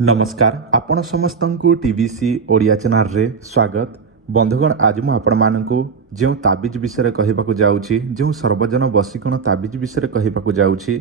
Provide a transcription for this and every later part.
नमस्कार आपण समस्त को टीवीसी ओडिया चैनल रे स्वागत। बंधुगण आज मु आपण मानकु जो ताबिज विषय कहवाक जाऊँगी जो सर्वजन वशीकरण ताबिज विषय कहवाक जाऊँगी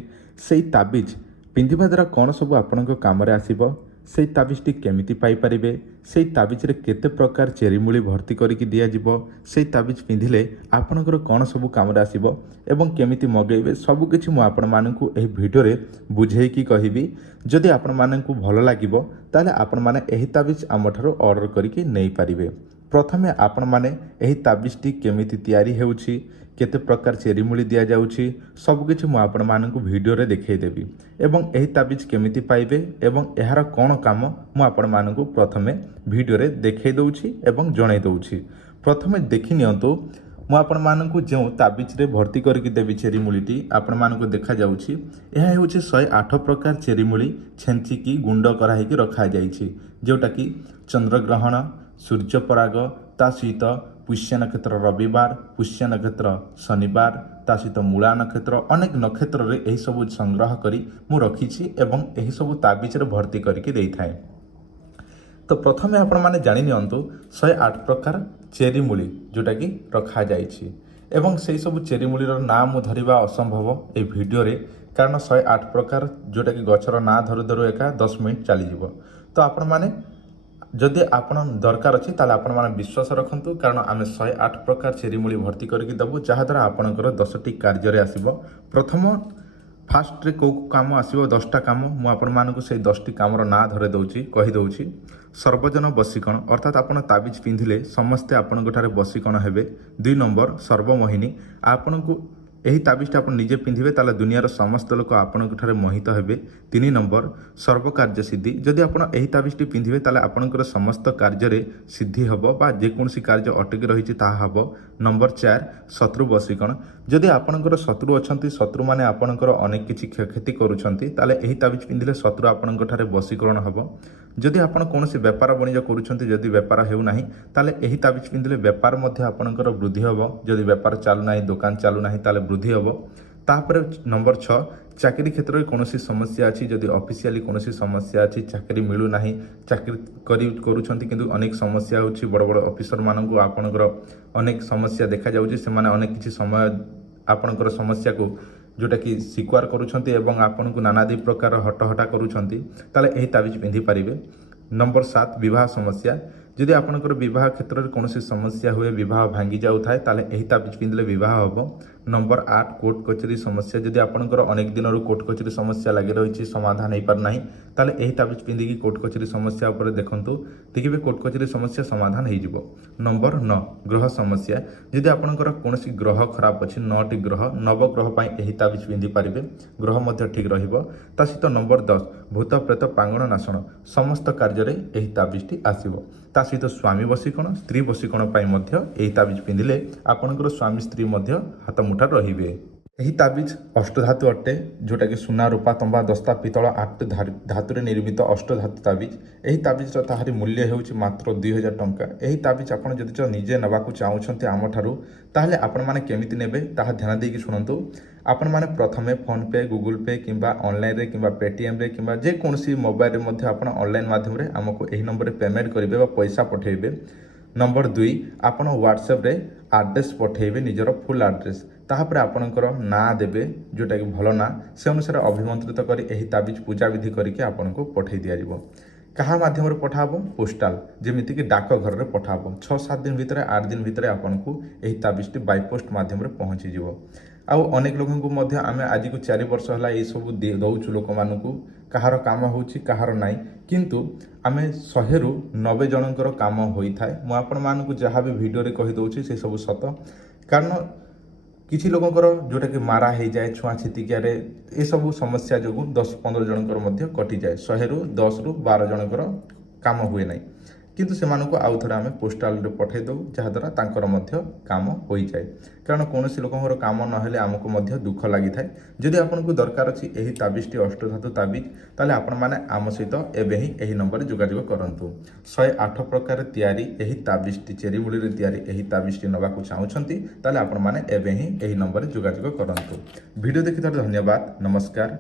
से ताबिज पिंधिबा द्वारा कौन सब आपण कम आसब से ताबिजटी केमिति पाइपारे से ताबिज रे केते प्रकार चेरीमूली भर्ती करके दिज्व से ताबिज पिंधिले आपणकर कौन सब कम आसब एवं केमिति मगेबे सबकि मुझे आपण मानकु एही भिडियो बुझेकी कहबी। जदि आपण मानकु भल लागिबो ताले आपण माने एही ताबिज आमठारो ऑर्डर करके नहीं पारिबे। प्रथमे आपण माने एही ताबिजटी केमिति तयारी हेउछि केते प्रकार चेरीमूली दिया जाउछि सबकिछि मु आपण मानकु भिडियो रे देखै देबी एवं एही ताबिज केमिति पाइबे एवं एहार कोन काम मु आपण मानकु प्रथमे भिडियो रे देखै दउछि एवं जणै दउछि। प्रथमे देखि नियंतु मु आपण मानकु जो ताबिज रे भर्ती करके देबी चेरीमूलीटी आपण मानकु देखा जाउछि एहा हेउछि 108 प्रकार चेरीमूली छेंचिकी गुंड कराइकी रखा जाइछि जोटा कि चंद्रग्रहण सूर्य पराग ता सहित पुष्य नक्षत्र रविवार पुष्य नक्षत्र शनिवार ता सहित मूला नक्षत्र अनेक नक्षत्र रे एही सब संग्रह करी मु रखिछि एवं एही सब ताबिज रे भर्ती करके देई थाए। तो प्रथमे आपण माने जानि नियंतु 108 प्रकार चेरीमूली जोटा कि रखा जाइछि एवं से सब चेरीमूलीर नाम धरिबा असंभव ए भिडियो रे कारण 108 प्रकार जोटा कि गछर ना धरु धरु एका 10 मिनिट चली जिवो। तो आपण माने जदि आपण दरकार अच्छी ताले आपण माने विश्वास रखंतु कारण आमे 108 प्रकार चेरीमूली भर्ती करके देबु जहा द्वारा आपणकर 10टी कार्य रे आसीबो। प्रथम फास्ट रे को काम आसीबो 10टा काम मु आपण मानकु से 10टी कामर ना धरे दउची कहि दउची। सर्वजन वशीकरण अर्थात आपण ताबिज पिंधिले समस्ते आपण ठारे वशीकरण हेबे। 2 नंबर सर्वमोहिनी आपणकु एही ताबिजटा आपण निजे पिंधिबे ताले दुनियार समस्त लोक आपणक ठारे मोहित हेबे। 3 नंबर सर्व कार्य सिद्धि जदि आपण एही ताबिजटी पिंधिबे ताले आपणकर समस्त कार्य रे सिद्धि हबो बा जे कोनसी कार्य अटकी रहिछि ताहा हबो। नंबर 4 शत्रु वशीकरण जदि आपणकर शत्रु अछंती शत्रु माने आपणकर अनेक किछि क्षति करूछंती ताले एही ताबिज पिंधिले शत्रु आपणक ठारे वशीकरण हबो। जदि आपण कोनसी व्यापार वाणिज्य करूछंती जदि व्यापार हेउ नाही ताले एही ताबिज पिंधिले व्यापार मध्ये आपणकर वृद्धि हबो। जदि व्यापार चालू नाही दुकान चालू नाही ताले वृद्धि हबो। तापर नंबर 6 चाकरी क्षेत्र में कौन समस्या अच्छी जदि ऑफिशियली कौन समस्या अच्छी चाकरी मिलू नाही चाकरी करूछंती किंतु अनेक समस्या होछि बड़ बड़ ऑफिसर मानक आपणकर अनेक समस्या देखा जाउछि से माने अनेक किछि समय आपणकर समस्या को जोटा कि स्वीकार करूछंती एवं आपन को नानादी प्रकार हटहटा करूछंती ताले एही ताबिज पिंधि पारिबे। नंबर 7 विवाह समस्या जदि आपणकर विवाह क्षेत्र में कौन समस्या हुए विवाह भांगी जाऊ थाए ताले एही ताबिज पिंधले विवाह हबो। नंबर 8 कोर्ट कचेरी समस्या जदि आपणकर अनेक दिन कोर्ट कचेरी समस्या लगी रही समाधान हो पार नाही ताले एही ताबिज पिंधिकी कोर्ट कचेरी समस्या ऊपर देखंतु देखिबे कोर्ट कचेरी समस्या समाधान हो जिवो। नंबर 9 ग्रह समस्या जदि आपणकर कोनसी ग्रह खराब अछि 9टी ग्रह नव ग्रह पई एही ताबिज पिंधि पारिबे ग्रह मध्ये ठीक रहिबो। ता सहित नंबर 10 भूत प्रेत पांगण नाशण समस्त कार्य रे एही ताबिजटी आसीबो। ता सहित स्वामी वशीकरण स्त्री वशीकरण पई मध्ये एही ताबिज पिंधिले आपणकर स्वामी स्त्री मध्ये हाथ मुठा रहिबे। एही ताबिज अष्टधातु अटे जोटा कि सुना रूपा तंबा दस्ता पितल 8 धातु निर्मित अष्टधातु ताबिज। एही ताबिज ताहारी मूल्य हेउछि मात्र 2000 टंका। एही ताबिज आपण जदि निजे नबाकू चाहुछंती आमठारू ताहले आपण माने केमिति नेबे ताहा ध्यान देकी सुनंतु। आपण माने प्रथमे फोन पे गूगल पे किंबा ऑनलाइन रे किंबा पेटीएम रे किंबा जे कोनसी मोबाइल रे मध्ये आपण ऑनलाइन माध्यम रे हमको एही नंबर रे पेमेंट करिवे बा पैसा पठेइबे। नंबर 2 आपण व्हाट्सएप रे एड्रेस पठेइबे निजर फुल एड्रेस तापर आपणकर ना देबे जोटा कि भलो ना से अनुसार अभिमंत्रित करी एही ताबिज पूजा विधि करके आपनको पठेइ दिया जिवो। कहा माध्यम रे पठाबो पोस्टाल जेमिति कि डाक घर रे पठाबो 6-7 दिन भितरे 8 दिन भितरे आपनको एही ताबिजटी बाय पोस्ट माध्यम रे पहुंची जिवो। आउ अनेक लोगों को मध्य आमे आज को 4 वर्ष हला ए सब दउछु लोक मानकू कहार काम होउची कहार नाही किंतु आमे 100 रु 90 जनकर काम होई थाए। मु आपण मानकू जहा भी वीडियो रे कहि दउची से सब सत कारण किछि लोगों जोटा कि मारा हो जाए छुआ छितिकिया ए सब समस्या जो 10-15 जनकर मध्य कटि जाए 100 रु 10 रु 12 जनकर काम हुए नहीं किंतु से मानक आउ थे आम पोस्टाल रे पठे दौ जहाद्वारा तांकर मध्य काम हो जाए कारण कौन लोकर काम ना आमको मध्य दुख लगी थाए। जदि आपको दरकार अच्छी यही ताबिजटी अष्टधातु ताबिज ताले आपण माने आम सहित एबे ही एही नंबर जोगाजोग करंतु। 108 प्रकार तैयारी एही ताबिजटी चेरीमूली रे तैयारी एही ताबिजटी नबाकू चाहुछंती ताले आपण माने एबे ही एही नंबर जोगाजोग करंतु। वीडियो देखिथार धन्यवाद नमस्कार।